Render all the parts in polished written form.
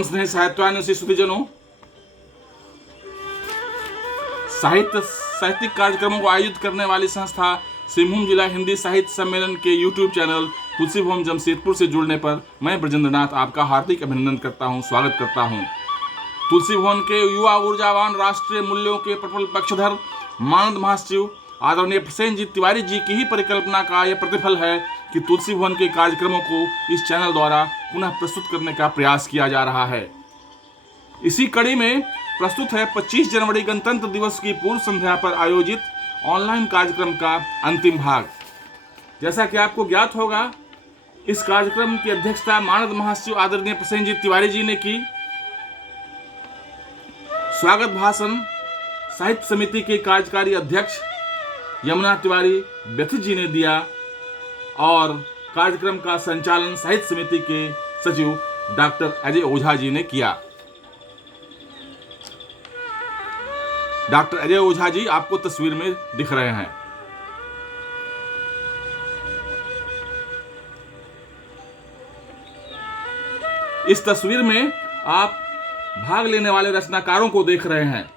परम स्नेह साहित्यान्वेषी श्रुतिजनों, साहित्यिक कार्यक्रमों को आयोजित करने वाली संस्था सिंहभूम जिला हिंदी साहित्य सम्मेलन के यूट्यूब चैनल तुलसी भवन जमशेदपुर से जुड़ने पर मैं ब्रजेंद्रनाथ आपका हार्दिक अभिनंदन करता हूं, स्वागत करता हूं। तुलसी भवन के युवा ऊर्जावान राष्ट्रीय मूल्यों के प्रबल पक्षधर मानद महासचिव आदरणीय प्रसेनजीत तिवारी जी की ही परिकल्पना का यह प्रतिफल है कि तुलसी भवन के कार्यक्रमों को इस चैनल द्वारा पुनः प्रस्तुत करने का प्रयास किया जा रहा है। इसी कड़ी में प्रस्तुत है 25 जनवरी गणतंत्र दिवस की पूर्व संध्या पर आयोजित ऑनलाइन कार्यक्रम का अंतिम भाग। जैसा कि आपको ज्ञात होगा, इस कार्यक्रम की अध्यक्षता मानद महासचिव आदरणीय प्रसेनजीत तिवारी जी ने की। स्वागत भाषण साहित्य समिति के कार्यकारी अध्यक्ष यमुना तिवारी व्यथित जी ने दिया और कार्यक्रम का संचालन साहित्य समिति के सचिव डॉक्टर अजय ओझा जी ने किया। डॉक्टर अजय ओझा जी आपको तस्वीर में दिख रहे हैं। इस तस्वीर में आप भाग लेने वाले रचनाकारों को देख रहे हैं।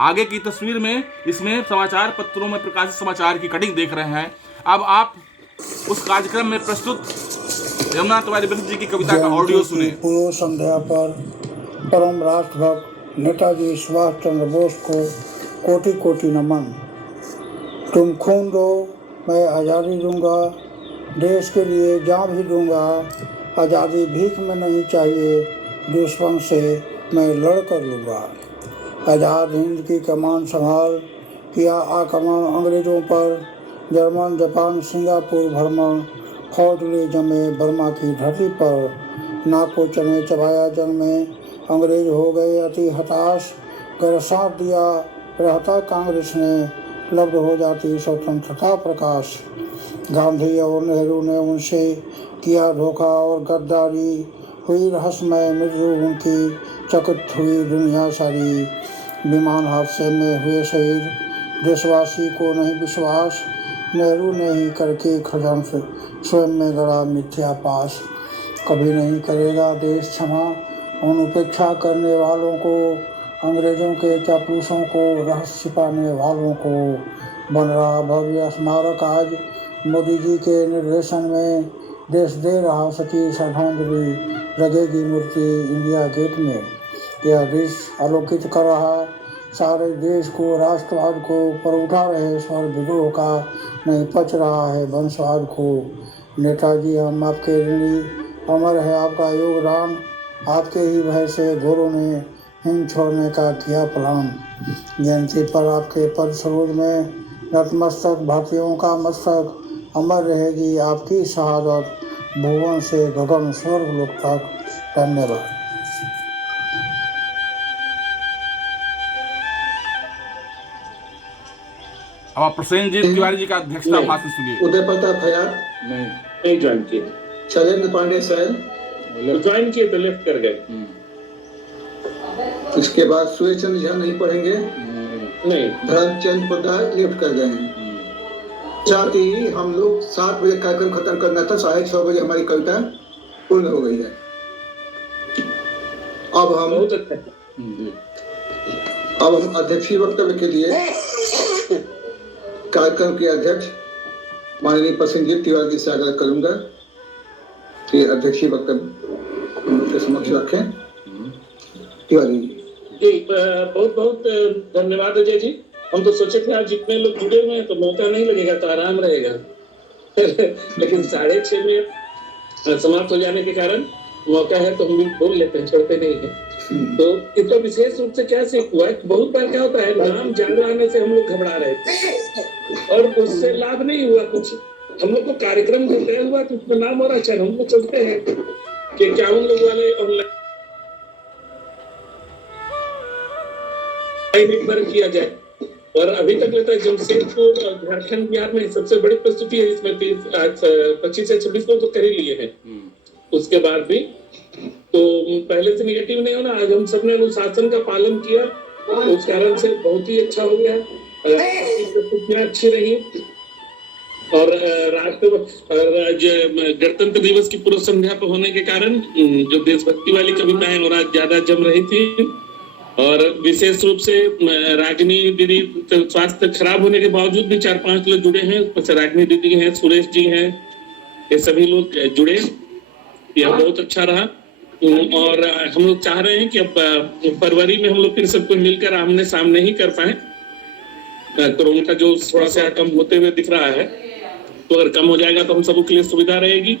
आगे की तस्वीर में इसमें समाचार पत्रों में प्रकाशित समाचार की कटिंग देख रहे हैं। अब आप उस कार्यक्रम में प्रस्तुत यमुना तिवारी जी की कविता का ऑडियो सुने। पूर्व संध्या पर परम राष्ट्रभक्त नेताजी सुभाष चंद्र बोस को कोटि कोटि नमन। तुम खून दो, मैं आज़ादी दूंगा, देश के लिए जान भी दूंगा। आज़ादी भीख में नहीं चाहिए, दुश्मन से मैं लड़ कर लूँगा। आज़ाद हिंद की कमान संभाल किया आक्रमण अंग्रेज़ों पर। जर्मन जापान सिंगापुर भ्रमण, फौज ले जमे बर्मा की धरती पर। नाको चने चबाया जंग में, अंग्रेज हो गए अति हताश। अगर साथ दिया रहता कांग्रेस ने, उपलब्ध हो जाती स्वतंत्रता प्रकाश। गांधी और नेहरू ने उनसे किया धोखा और गद्दारी, हुई रहस्यमय मृत्यु उनकी, चकित हुई दुनिया सारी। विमान हादसे में हुए शहीद, देशवासी को नहीं विश्वास। नेहरू ने ही करके षड्यंत्र स्वयं में लड़ा मिथ्या पास। कभी नहीं करेगा देश क्षमा उन उपेक्षा करने वालों को, अंग्रेजों के चापलूसों को, रहस्य छिपाने वालों को। बन रहा भव्य स्मारक आज मोदी जी के निर्देशन में, देश दे रहा सच्ची श्रद्धांजलि, लगेगी मूर्ति इंडिया गेट में। यह दृश्य आलोकित कर रहा सारे देश को, राष्ट्रवाद को, पर उठा रहे स्वर विद्रोह का नहीं पच रहा है वंशवाद को। नेताजी हम आपके ऋणी, अमर है आपका योगदान। आपके ही भय से घोरों ने हिंद छोड़ने का किया प्लान। जयंती पर आपके पद सरोज में नतमस्तक भारतीयों का मस्तक। अमर रहेगी आपकी शहादत, भुवन से गगन स्वर्ग लोक तक। धन्यवाद। अब आप प्रसेनजीत तिवारी जी का अध्यक्षता भाषण सुनिए। उदय प्रताप खयाल नहीं ज्वाइन किए। शैलेंद्र पांडे सैल ज्वाइन किए तो लेफ्ट कर गए। इसके बाद सूर्य चंद्र झा नहीं पढ़ेंगे। नहीं, धर्मचंद पोद्दार लेफ्ट कर गए हैं। साथ ही हम लोग 7 बजे कार्यक्रम खत्म करना था, 6:30 बजे हमारी कविता पूर्ण हो गई है। अब हम अध्यक्षीय वक्तव्य के लिए कार्यक्रम के अध्यक्ष माननीय प्रसेनजीत तिवारी जी से आग्रह करूंगा कि अध्यक्षीय वक्तव्य उनके समक्ष रखें। तिवारी जी, बहुत बहुत धन्यवाद अजय जी। हम तो सोचे थे आज जितने लोग जुड़े हुए हैं तो मौका नहीं लगेगा तो आराम रहेगा लेकिन 6:30 में समाप्त हो जाने के कारण मौका है तो हम भी बोल लेते हैं, छोड़ते नहीं है। तो इसका विशेष रूप से क्या सीख हुआ है, बहुत बार क्या होता है, नाम ज्यादा आने से हम लोग घबरा रहे थे और उससे लाभ नहीं हुआ कुछ। हम लोग को कार्यक्रम जो तय हुआ तो उसमें नाम और अच्छा हम लोग सोचते हैं कि क्या उन लोग वाले ऑनलाइन पर किया जाए। और अभी तक लगता है जमशेदपुर और झारखंड बिहार में सबसे बड़ी प्रस्तुति है, इसमें 25 से 26 को तो कर ही लिए हैं। उसके बाद भी तो पहले से निगेटिव नहीं होना। आज हम सबने अनुशासन का पालन किया, उस कारण से बहुत ही अच्छा हो गया। प्रस्तुतियां अच्छी रही और गणतंत्र दिवस की पूर्व संध्या पर होने के कारण जो देशभक्ति वाली कविताएं और आज ज्यादा जम रही थी, और विशेष रूप से रागिनी दीदी स्वास्थ्य खराब होने के बावजूद भी 4-5 लोग जुड़े हैं। रागिनी दीदी हैं, सुरेश जी हैं, ये सभी लोग जुड़े, यह बहुत अच्छा रहा। और हम लोग चाह रहे हैं कि अब फरवरी में हम लोग फिर सबको मिलकर आमने सामने ही कर पाए। कोरोना का जो थोड़ा सा कम होते हुए दिख रहा है, तो अगर कम हो जाएगा तो हम सबके लिए सुविधा रहेगी।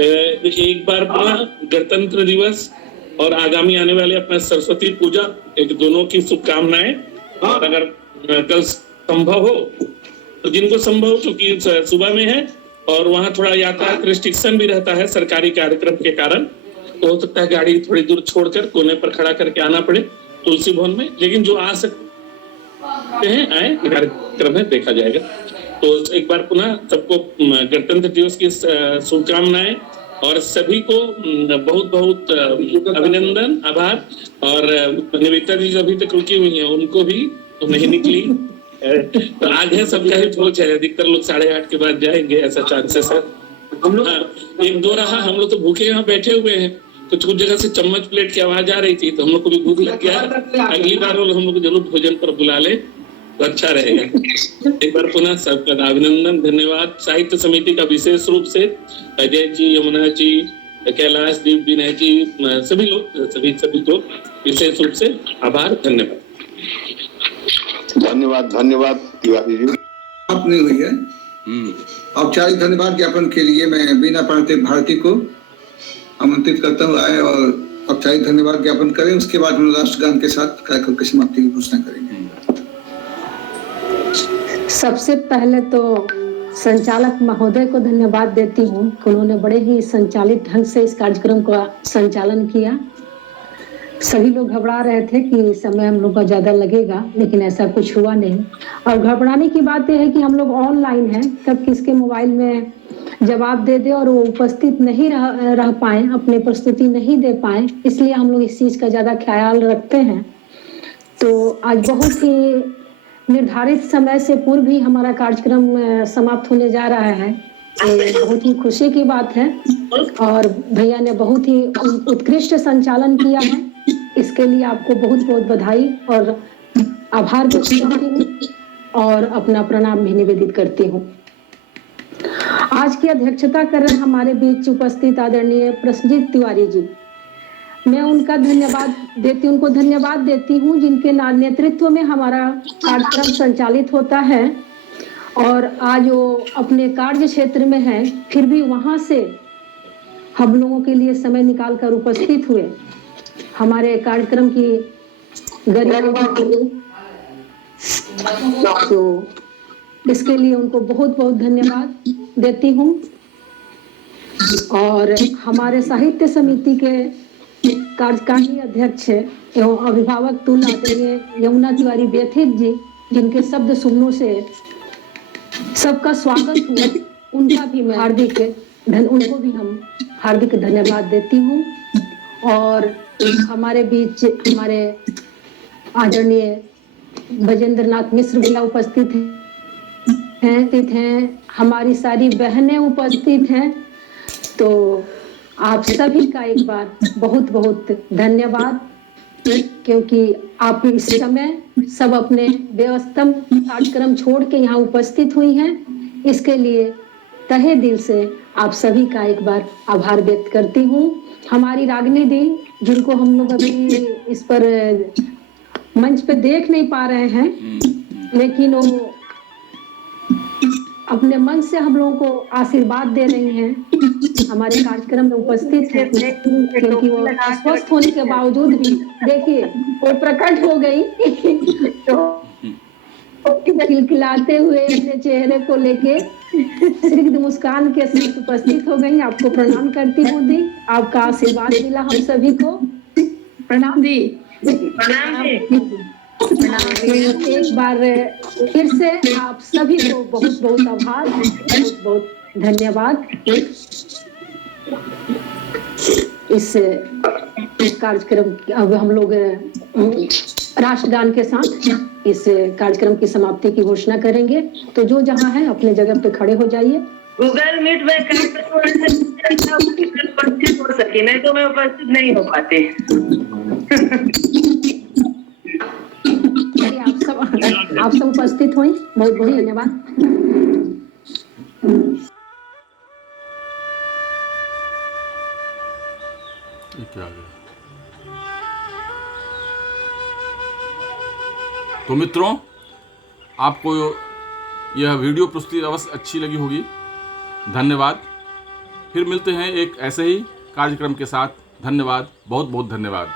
एक बार पुनः गणतंत्र दिवस और आगामी आने वाले अपना सरस्वती पूजा, एक दोनों की शुभकामनाएं। और अगर कल संभव हो तो जिनको संभव हो, क्योंकि सुबह में है और वहाँ थोड़ा यातायात रिस्ट्रिक्शन भी रहता है सरकारी कार्यक्रम के कारण, तो हो सकता है गाड़ी थोड़ी दूर छोड़कर कोने पर खड़ा करके आना पड़े तुलसी भवन में। लेकिन जो आ सकते हैं आए, कार्यक्रम में देखा जाएगा। तो एक बार पुनः सबको गणतंत्र दिवस की शुभकामनाएं और सभी को बहुत बहुत अभिनंदन, आभार। और निवेदिता जी अभी तक रुकी हुई हैं, उनको भी नहीं निकली, तो आज है सबका ही सोच है, अधिकतर लोग 8:30 के बाद जाएंगे, ऐसा चांसेस है। हम लोग 1-2 रहा, हम लोग तो भूखे यहाँ बैठे हुए हैं, तो कुछ जगह से चम्मच प्लेट की आवाज आ रही थी, तो हम लोग को भी भूख लग गया। अगली बार हम लोग जरूर भोजन पर बुला ले तो अच्छा रहेगा। एक बार पुनः सबका अभिनंदन, धन्यवाद। साहित्य समिति का विशेष रूप से अजय जी, यमुना जी, कैलाश दीप, विनय जी, सभी लोग सभी को विशेष रूप से आभार, धन्यवाद। धन्यवाद तिवारी जी। आप नहीं हुई है। औपचारिक धन्यवाद ज्ञापन के लिए मैं बीना पांडे भारती को आमंत्रित करता हूँ आए और औपचारिक धन्यवाद ज्ञापन करें। उसके बाद हम राष्ट्रगान के साथ कार्यक्रम की समाप्ति की घोषणा करेंगे। सबसे पहले तो संचालक महोदय को धन्यवाद देती हूँ, उन्होंने बड़े ही संचालित ढंग से इस कार्यक्रम का संचालन किया। सभी लोग घबरा रहे थे कि समय हम लोग का ज्यादा लगेगा, लेकिन ऐसा कुछ हुआ नहीं। और घबराने की बात यह है कि हम लोग ऑनलाइन हैं, कब किसके मोबाइल में जवाब दे दे और वो उपस्थित नहीं रह पाए, अपनी प्रस्तुति नहीं दे पाए, इसलिए हम लोग इस चीज का ज्यादा ख्याल रखते हैं। तो आज बहुत ही निर्धारित समय से पूर्व ही हमारा कार्यक्रम समाप्त होने जा रहा है, बहुत ही खुशी की बात है। और भैया ने बहुत ही उत्कृष्ट संचालन किया है, इसके लिए आपको बहुत बहुत बधाई और आभार व्यक्त करती हूँ और अपना प्रणाम भी निवेदित करती हूँ। आज की अध्यक्षता कर रहे हमारे बीच उपस्थित आदरणीय प्रसन्नजीत तिवारी जी, मैं उनको धन्यवाद देती हूँ, जिनके नेतृत्व में हमारा कार्यक्रम संचालित होता है। और आज वो अपने कार्य क्षेत्र में है, फिर भी वहां से हम लोगों के लिए समय निकाल कर उपस्थित हुए, हमारे कार्यक्रम की गरिमा के लिए। तो इसके लिए उनको बहुत बहुत धन्यवाद देती हूँ। और हमारे साहित्य समिति के कार्यकारी अध्यक्ष एवं अभिभावक तुल आदरणीय यमुना तिवारी व्यथित जी, जिनके शब्द सुनने से सबका स्वागत हुआ, उनका भी मैं उनको भी हम हार्दिक धन्यवाद देती हूँ। और हमारे बीच हमारे आदरणीय बजेंद्र नाथ मिश्र भी उपस्थित हैं, हमारी सारी बहनें उपस्थित हैं। तो आप सभी का एक बार बहुत बहुत धन्यवाद, क्योंकि आप इस समय सब अपने व्यस्तम कार्यक्रम छोड़ के यहाँ उपस्थित हुई हैं। इसके लिए तहे दिल से आप सभी का एक बार आभार व्यक्त करती हूँ। हमारी रागिनी दी, जिनको हम लोग अभी इस पर मंच पे देख नहीं पा रहे हैं, लेकिन वो अपने मन से हम लोगों को आशीर्वाद दे रही हैं, हमारे कार्यक्रम में उपस्थित है, क्योंकि वो स्वस्थ होने के बावजूद भी देखिए वो प्रकट हो गई तो खिलखिलाते हुए अपने चेहरे को लेके स्निग्ध मुस्कान के साथ उपस्थित हो गई। आपको प्रणाम करती हूँ दी, आपका आशीर्वाद मिला हम सभी को। प्रणाम दी। एक बार फिर से आप सभी को बहुत बहुत आभार, बहुत बहुत धन्यवाद। इस कार्यक्रम अब हम लोग राष्ट्रगान के साथ इस कार्यक्रम की समाप्ति की घोषणा करेंगे। तो जो जहां है अपने जगह पे खड़े हो जाइए। गूगल मीट में उपस्थित हो सके, नहीं तो मैं उपस्थित नहीं हो पाते। आप सब उपस्थित हुई, बहुत बहुत धन्यवाद। क्या गया? तो मित्रों, आपको यह वीडियो प्रस्तुति अवश्य अच्छी लगी होगी। धन्यवाद। फिर मिलते हैं एक ऐसे ही कार्यक्रम के साथ। धन्यवाद, बहुत बहुत धन्यवाद।